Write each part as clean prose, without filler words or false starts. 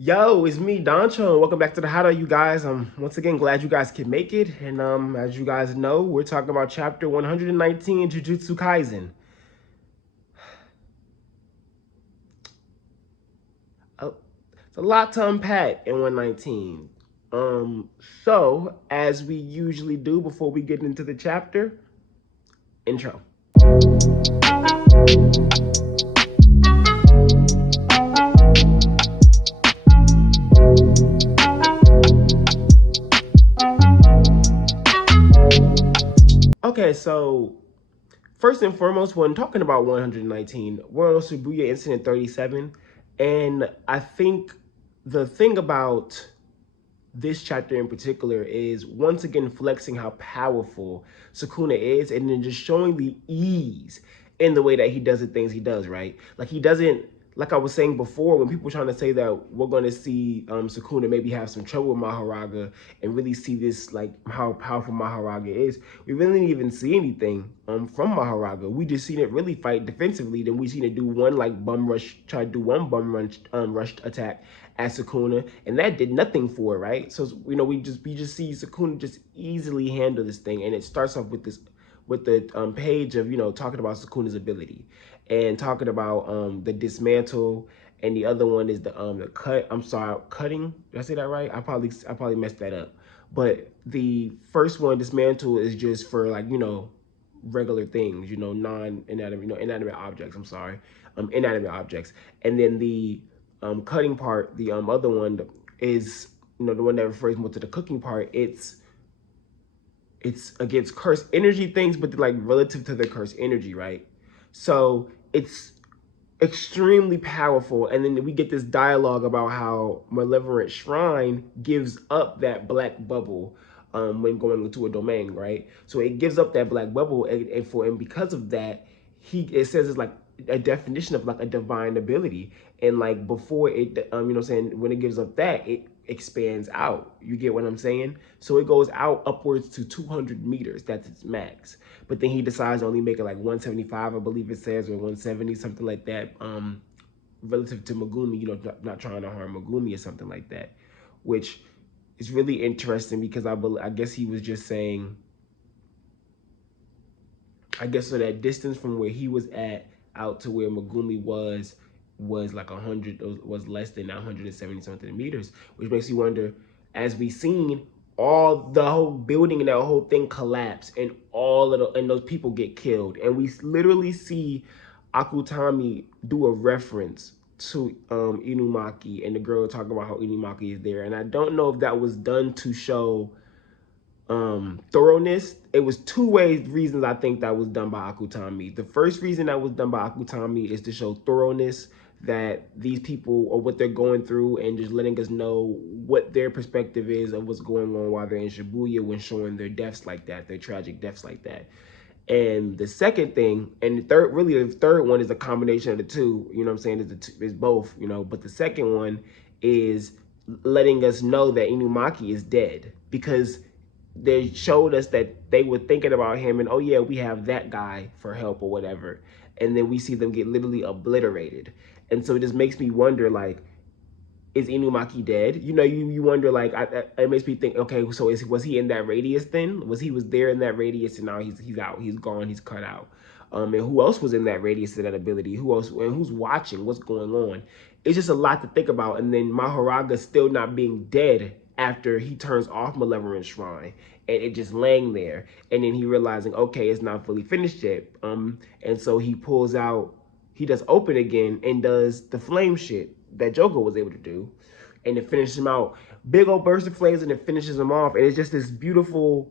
Yo, it's me, Doncho, and welcome back to the Hideout, you guys. Once again, glad you guys can make it. And as you guys know, we're talking about chapter 119 in Jujutsu Kaisen. Uh, it's a lot to unpack in 119. Um, so as we usually do before we get into the chapter, intro. Okay, so first and foremost, when talking about 119, we're on Shibuya Incident 37, and I think the thing about this chapter in particular is once again flexing how powerful Sukuna is, and then just showing the ease in the way that he does the things he does, right? Like he doesn't, like I was saying before, when people were trying to say that we're going to see Sukuna maybe have some trouble with Maharaga and really see this, like how powerful Maharaga is, we really didn't even see anything from Maharaga. We just seen it really fight defensively. Then we seen it do one like bum rush, try to do one bum rush, rushed attack at Sukuna, and that did nothing for it, right? So we just see Sukuna just easily handle this thing, and it starts off with this with the page of talking about Sukuna's ability and talking about the dismantle, and the other one is the cut. I'm sorry, cutting. Did I say that right? I probably messed that up. But the first one, dismantle, is just for like regular things, non-inanimate, inanimate objects. I'm sorry, inanimate objects, and then the cutting part, the other one is the one that refers more to the cooking part. It's against cursed energy things, but like relative to the cursed energy, right? So it's extremely powerful. And then we get this dialogue about how Malevolent Shrine gives up that black bubble when going into a domain, right? So it gives up that black bubble, and because of that, it says it's like a definition of like a divine ability. And like before it, saying, when it gives up that, it expands out. You get what I'm saying? So it goes out upwards to 200 meters. That's its max. But then he decides to only make it like 175, I believe it says, or 170, something like that. Relative to Megumi, not trying to harm Megumi or something like that, which is really interesting because I guess he was just saying, I guess, so that distance from where he was at out to where Megumi was like 100, was less than 170 something meters, which makes you wonder, as we seen, all the whole building and that whole thing collapse, and and those people get killed, and we literally see Akutami do a reference to Inumaki, and the girl talking about how Inumaki is there, and I don't know if that was done to show thoroughness. It was reasons I think that was done by Akutami. The first reason that was done by Akutami is to show thoroughness, that these people or what they're going through, and just letting us know what their perspective is of what's going on while they're in Shibuya, when showing their deaths like that, their tragic deaths like that. And the second thing, and the third one is a combination of the two. You know what I'm saying? Is both. But the second one is letting us know that Inumaki is dead, because they showed us that they were thinking about him, and oh yeah, we have that guy for help or whatever, and then we see them get literally obliterated. And so it just makes me wonder, like, is Inumaki dead? You wonder, like, it makes me think, okay, so was he in that radius then? Was there in that radius, and now he's out, he's gone, he's cut out? And who else was in that radius of that ability? Who else, and who's watching? What's going on? It's just a lot to think about. And then Mahoraga still not being dead after he turns off Malevolent Shrine, and it just laying there, and then he realizing, okay, it's not fully finished yet. And so he pulls out, he does open again and does the flame shit that Joker was able to do, and it finishes him out. Big old burst of flames, and it finishes him off. And it's just this beautiful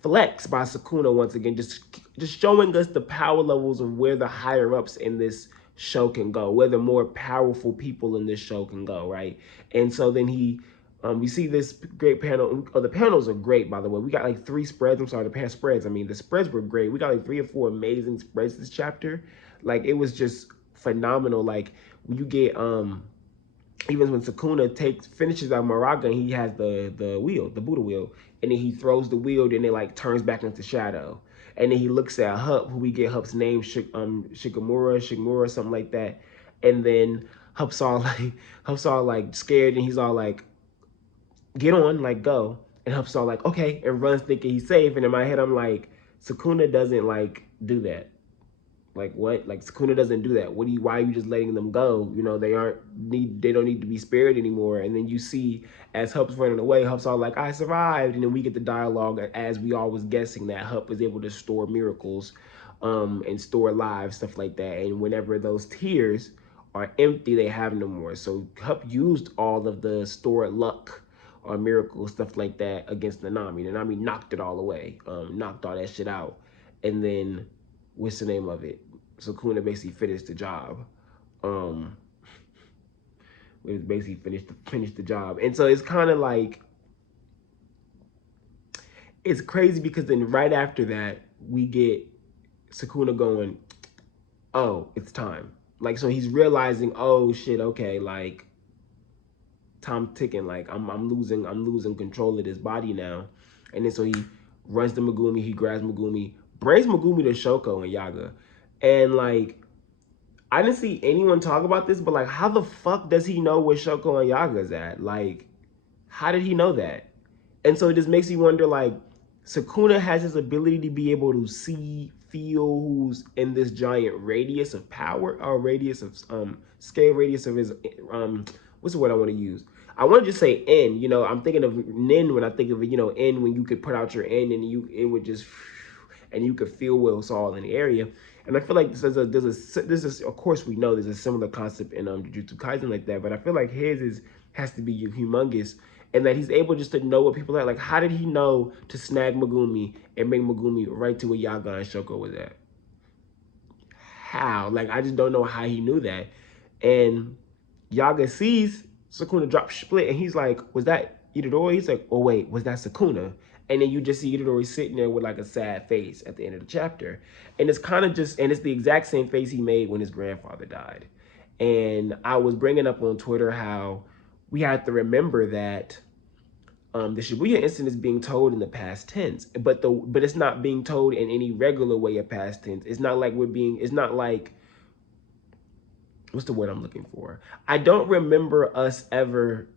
flex by Sukuna once again, just showing us the power levels of where the higher ups in this show can go, where the more powerful people in this show can go, right? And so then we see this great panel. Oh, the panels are great, by the way. We got like three spreads. I'm sorry, the past spreads. I mean, the spreads were great. We got like 3 or 4 amazing spreads this chapter. Like, it was just phenomenal. Like, when you get even when Sukuna finishes out Maraga, and he has the wheel, the Buddha wheel, and then he throws the wheel, and it like turns back into shadow. And then he looks at Hup, who we get Hup's name, Shigmura, something like that. And then Hup's all like Hup's all like scared, and he's all like, get on, like go. And Hup's all like, okay, and runs thinking he's safe. And in my head, I'm like, Sukuna doesn't like do that. Like what? Like Sukuna doesn't do that. What do you? Why are you just letting them go? You know they aren't need. They don't need to be spared anymore. And then you see as Hup's running away, Hup's all like, "I survived." And then we get the dialogue as we all was guessing that Hup is able to store miracles, and store lives, stuff like that. And whenever those tears are empty, they have no more. So Hup used all of the stored luck or miracles, stuff like that, against Nanami. Nanami knocked it all away, knocked all that shit out, and then what's the name of it? Sukuna basically finished the job. Um, it was basically finished the job, and so it's kind of like it's crazy because then right after that we get Sukuna going, oh, it's time. Like so he's realizing, oh shit, okay, like time ticking, like I'm losing control of this body now, and then so he runs to Megumi, he grabs Megumi, brings Megumi to Shoko and Yaga, and like I didn't see anyone talk about this, but like, how the fuck does he know where Shoko and Yaga's at? Like, how did he know that? And so it just makes me wonder, like, Sukuna has his ability to be able to see, feel who's in this giant radius of power, or radius of scale radius of his what's the word I want to use? I want to just say N. You know, I'm thinking of Nin when I think of it. You know, N when you could put out your N and it would just and you could feel what was all in the area. And I feel like this is of course we know there's a similar concept in Jujutsu Kaisen like that, but I feel like his is has to be humongous, and that he's able just to know what people are like. How did he know to snag Megumi and make Megumi right to where Yaga and Shoko was at? How? Like I just don't know how he knew that. And Yaga sees Sukuna drop split, and he's like, "Was that Itadori?" He's like, "Oh wait, was that Sukuna?" And then you just see Itadori sitting there with like a sad face at the end of the chapter, and it's kind of just, and it's the exact same face he made when his grandfather died. And I was bringing up on Twitter how we have to remember that the Shibuya incident is being told in the past tense, but it's not being told in any regular way of past tense. It's not like it's not like, what's the word I'm looking for? I don't remember us ever.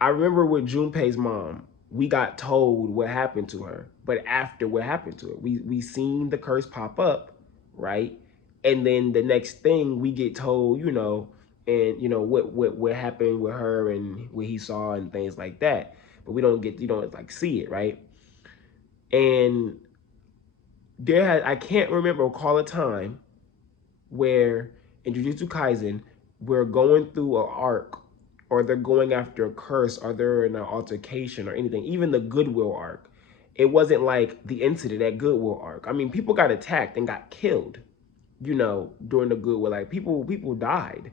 I remember with Junpei's mom, we got told what happened to her, but after what happened to her, we seen the curse pop up, right? And then the next thing we get told, and what happened with her and what he saw and things like that. But you don't like see it, right? And I can't remember or call a time where in Jujutsu Kaisen we're going through an arc, or they're going after a curse, or they're in an altercation or anything. Even the Goodwill arc, it wasn't like the incident at Goodwill arc. I mean, people got attacked and got killed, during the Goodwill. Like people died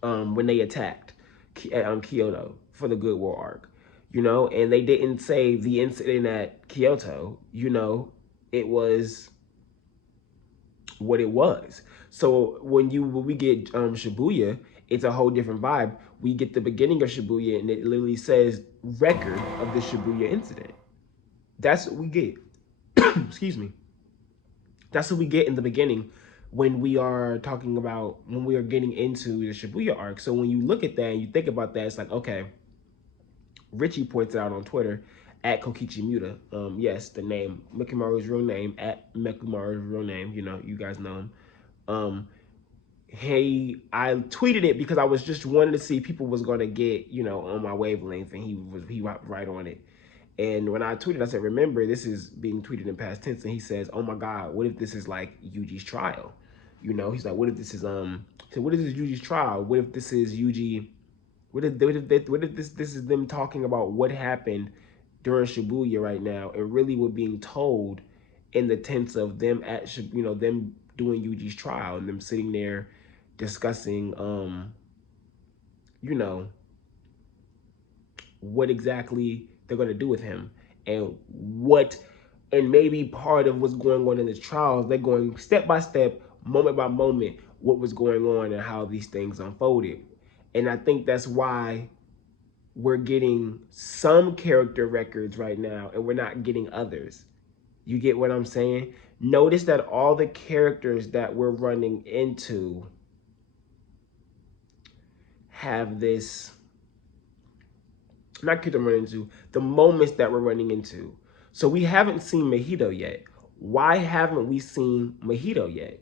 when they attacked Kyoto for the Goodwill arc, and they didn't say the incident at Kyoto. It was what it was. So when we get Shibuya, it's a whole different vibe. We get the beginning of Shibuya, and it literally says record of the Shibuya incident. That's what we get. Excuse me. That's what we get in the beginning when we are when we are getting into the Shibuya arc. So when you look at that and you think about that, it's like, okay, Richie points out on Twitter at Kokichi Muta. Yes, the name, Mekumaru's real name, at Mekumaru's real name. You guys know him. Hey, I tweeted it because I was just wanting to see people was gonna get, on my wavelength, and he right on it. And when I tweeted, I said, remember, this is being tweeted in past tense, and he says, oh my God, what if this is like Yuji's trial? He's like, what if this is so what if this is Yuji's trial? What if this is Yuji? What if this is them talking about what happened during Shibuya right now, and really we're being told in the tense of them them doing Yuji's trial, and them sitting there discussing you know what exactly they're going to do with him, and maybe part of what's going on in this trial is they're going step by step, moment by moment, what was going on and how these things unfolded. And I think that's why we're getting some character records right now and we're not getting others. You get what I'm saying? Notice that all the characters that we're running into have this, not character I'm running into, the moments that we're running into. So we haven't seen Mahito yet. Why haven't we seen Mahito yet?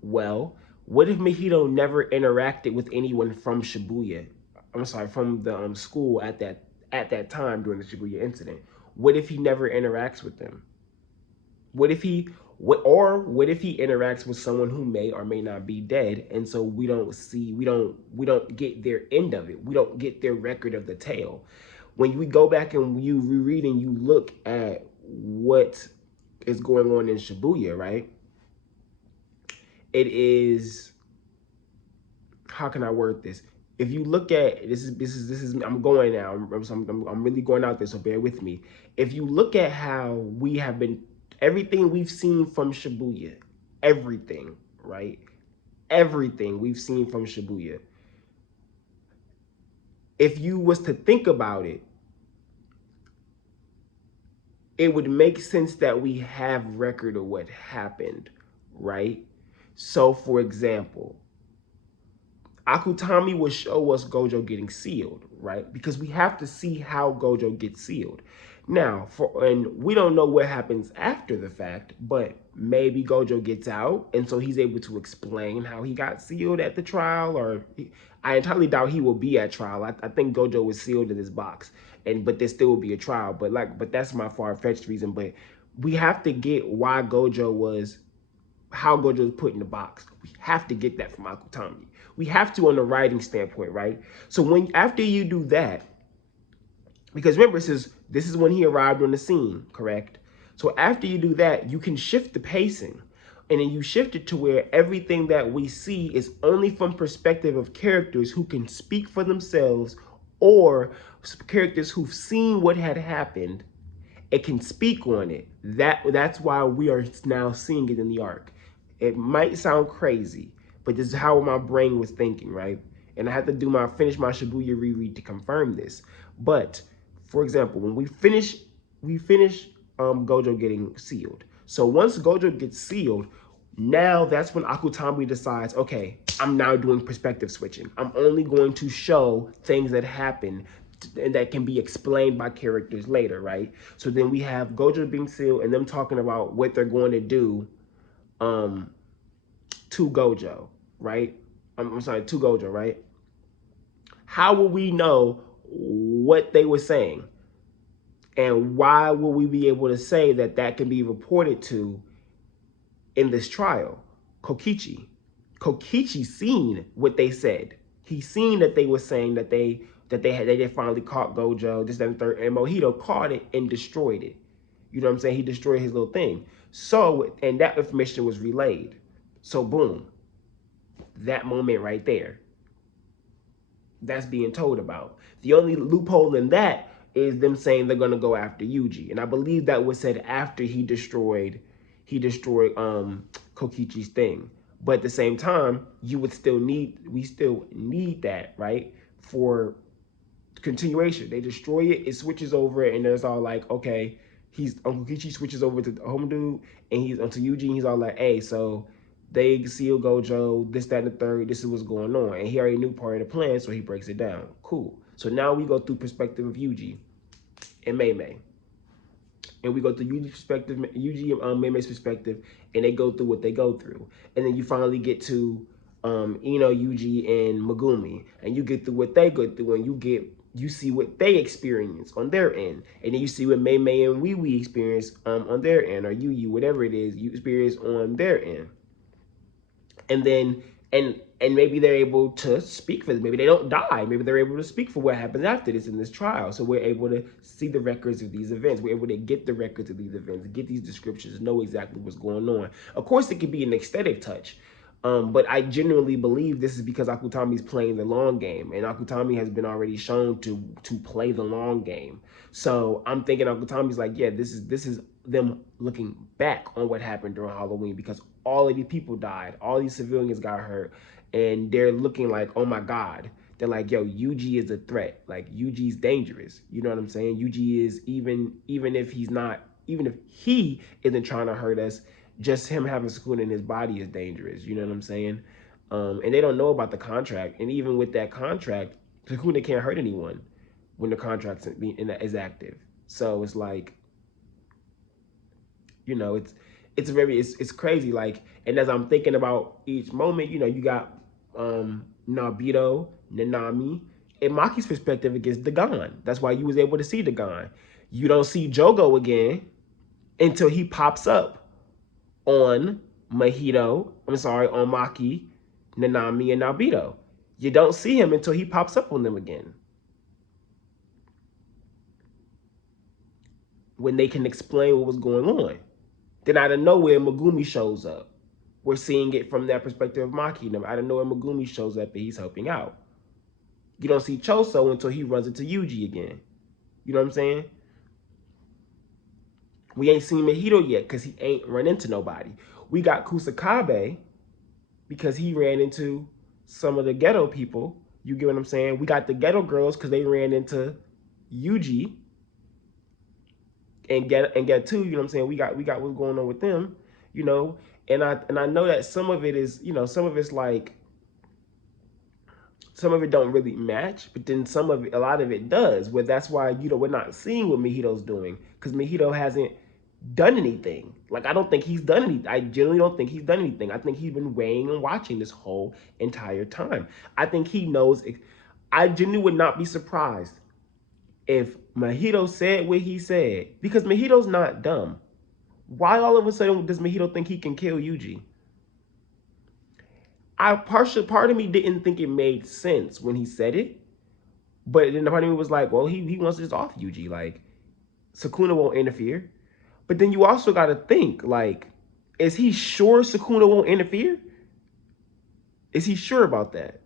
Well, what if Mahito never interacted with anyone from Shibuya? I'm sorry, from the school at that time during the Shibuya incident. What if he never interacts with them? What if he what if he interacts with someone who may or may not be dead, and so we don't get their end of it. We don't get their record of the tale. When we go back and you reread and you look at what is going on in Shibuya, right? It is, how can I word this? If you look at this is I'm going now. I'm really going out there, so bear with me. If you look at how we have been, everything we've seen from Shibuya, everything, right? Everything we've seen from Shibuya. If you was to think about it, it would make sense that we have record of what happened, right? So, for example, Akutami will show us Gojo getting sealed, right? Because we have to see how Gojo gets sealed. Now, and we don't know what happens after the fact, but maybe Gojo gets out, and so he's able to explain how he got sealed at the trial. I entirely doubt he will be at trial. I think Gojo was sealed in his box, but there still will be a trial. But that's my far fetched reason. But we have to get why Gojo was, how Gojo was put in the box. We have to get that from Akutami. We have to, on the writing standpoint, right? So after you do that, because remember, this is when he arrived on the scene, correct? So after you do that, you can shift the pacing, and then you shift it to where everything that we see is only from perspective of characters who can speak for themselves, or characters who've seen what had happened. It can speak on it. That's why we are now seeing it in the arc. It might sound crazy, but this is how my brain was thinking, right? And I had to finish my Shibuya reread to confirm this. But for example, when we finish Gojo getting sealed. So once Gojo gets sealed, now that's when Akutami decides, okay, I'm now doing perspective switching. I'm only going to show things that happen and that can be explained by characters later, right? So then we have Gojo being sealed and them talking about what they're going to do um, to Gojo, right? I'm sorry, to Gojo, right? How will we know what they were saying? And why will we be able to say that that can be reported to in this trial? Kokichi. Kokichi seen what they said. He seen that they were saying that they finally caught Gojo, this, that, and third, and Mojito caught it and destroyed it. You know what I'm saying? He destroyed his little thing. So, and that information was relayed. So boom, that moment right there, that's being told about. The only loophole in that is them saying they're gonna go after Yuji, and I believe that was said after he destroyed Kokichi's thing. But at the same time, we still need that, right, for continuation. They destroy it, it switches over, and there's all like, okay, he's Uncle Kichi switches over to the home dude, and he's onto Eugene. He's all like, hey, so they seal Gojo, this, that, and the third. This is what's going on, and he already knew part of the plan, so he breaks it down. Cool. So now we go through perspective of Yuji and Mei Mei, and we go through Yuji's perspective, Yuji and Mei Mei's perspective, and they go through what they go through, and then you finally get to Ino, Yuji, and Megumi, and you get through what they go through, and you see what they experience on their end, and then you see what Mei Mei and Wee Wee experience on their end, or Yu, whatever it is, you experience on their end, and then and maybe they're able to speak for this. Maybe they don't die. Maybe they're able to speak for what happens after this in this trial. So we're able to see the records of these events. We're able to get the records of these events, get these descriptions, know exactly what's going on. Of course, it could be an aesthetic touch. But I genuinely believe this is because Akutami's playing the long game, and Akutami has been already shown to play the long game. So I'm thinking Akutami's like, yeah, this is them looking back on what happened during Halloween, because all of these people died, all these civilians got hurt, and they're looking like, oh my God. They're like, yo, Yuji is a threat. Like, Yuji's dangerous. You know what I'm saying? Yuji is, even if he isn't trying to hurt us, just him having Sukuna in his body is dangerous. You know what I'm saying? And they don't know about the contract. And even with that contract, Sukuna can't hurt anyone when the contract is active. So it's like, you know, it's crazy. Like, and as I'm thinking about each moment, you know, you got Nabito, Nanami, and Maki's perspective against Dagon. That's why you was able to see Dagon. You don't see Jogo again until he pops up on Mahito. I'm sorry, on Maki, Nanami, and Nabito. You don't see him until he pops up on them again, when they can explain what was going on. Then out of nowhere, Megumi shows up. We're seeing it from that perspective of Maki. Out of nowhere, Megumi shows up and he's helping out. You don't see Choso until he runs into Yuji again. You know what I'm saying? We ain't seen Mahito yet because he ain't run into nobody. We got Kusakabe because he ran into some of the ghetto people. You get what I'm saying? We got the ghetto girls because they ran into Yuji and get two. You know what I'm saying? We got what's going on with them. You know, and I know that some of it is, you know, some of it's like, some of it don't really match, but then some of it, a lot of it does. Where that's why, you know, we're not seeing what Mahito's doing, because Mahito hasn't done anything. Like, I don't think he's done anything. I generally don't think he's done anything. I think he's been weighing and watching this whole entire time. I think he knows. I genuinely would not be surprised if Mahito said what he said, because Mahito's not dumb. Why all of a sudden does Mahito think he can kill Yuji? Part of me didn't think it made sense when he said it, but then part of me was like, well, he wants to just off Yuji. Like, Sukuna won't interfere. But then you also got to think, like, is he sure Sukuna won't interfere? Is he sure about that?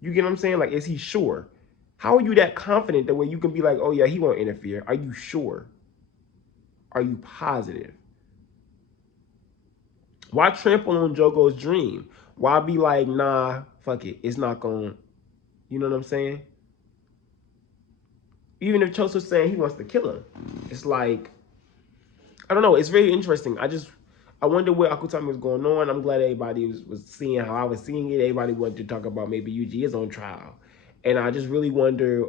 You get what I'm saying? Like, is he sure? How are you that confident that way you can be like, oh yeah, he won't interfere? Are you sure? Are you positive? Why trample on Jogo's dream? Why be like, nah, fuck it, it's not going, you know what I'm saying? Even if Choso's saying he wants to kill him, it's like, I don't know. It's very interesting. I wonder what Akutami was going on. I'm glad everybody was seeing how I was seeing it. Everybody wanted to talk about maybe Yuji is on trial. And I just really wonder,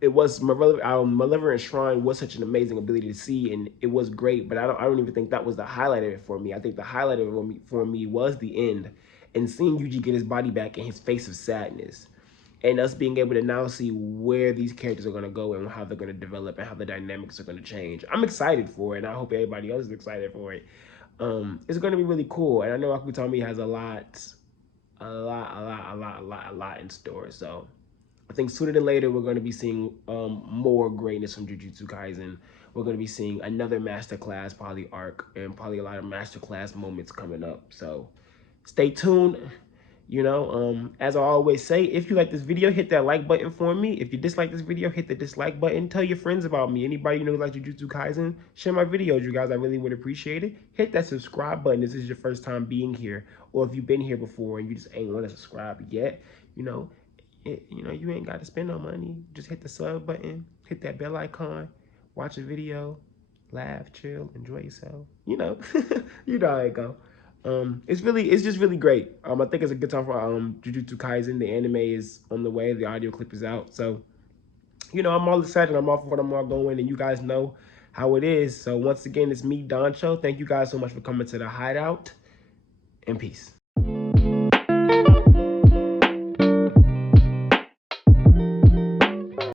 it was Malevolent Shrine was such an amazing ability to see, and it was great, but I don't even think that was the highlight of it for me. I think the highlight of it for me was the end, and seeing Yuji get his body back and his face of sadness, and us being able to now see where these characters are going to go and how they're going to develop and how the dynamics are going to change. I'm excited for it, and I hope everybody else is excited for it. It's going to be really cool, and I know Akutami has a lot in store. So I think sooner than later we're going to be seeing more greatness from Jujutsu Kaisen. We're going to be seeing another masterclass probably arc, and probably a lot of masterclass moments coming up. So stay tuned. You know, as I always say, if you like this video, hit that like button for me. If you dislike this video, hit the dislike button. Tell your friends about me. Anybody you know who likes Jujutsu Kaisen, share my videos, you guys. I really would appreciate it. Hit that subscribe button if this is your first time being here, or if you've been here before and you just ain't want to subscribe yet. You know, you ain't got to spend no money. Just hit the sub button, hit that bell icon, watch a video, laugh, chill, enjoy yourself. You know, you know how it go. It's just really great. I think it's a good time for Jujutsu Kaisen. The anime is on the way. The audio clip is out. So, you know, I'm all excited. I'm off for what I'm all going, and you guys know how it is. So once again, it's me, Doncho. Thank you guys so much for coming to the Hideout, and peace.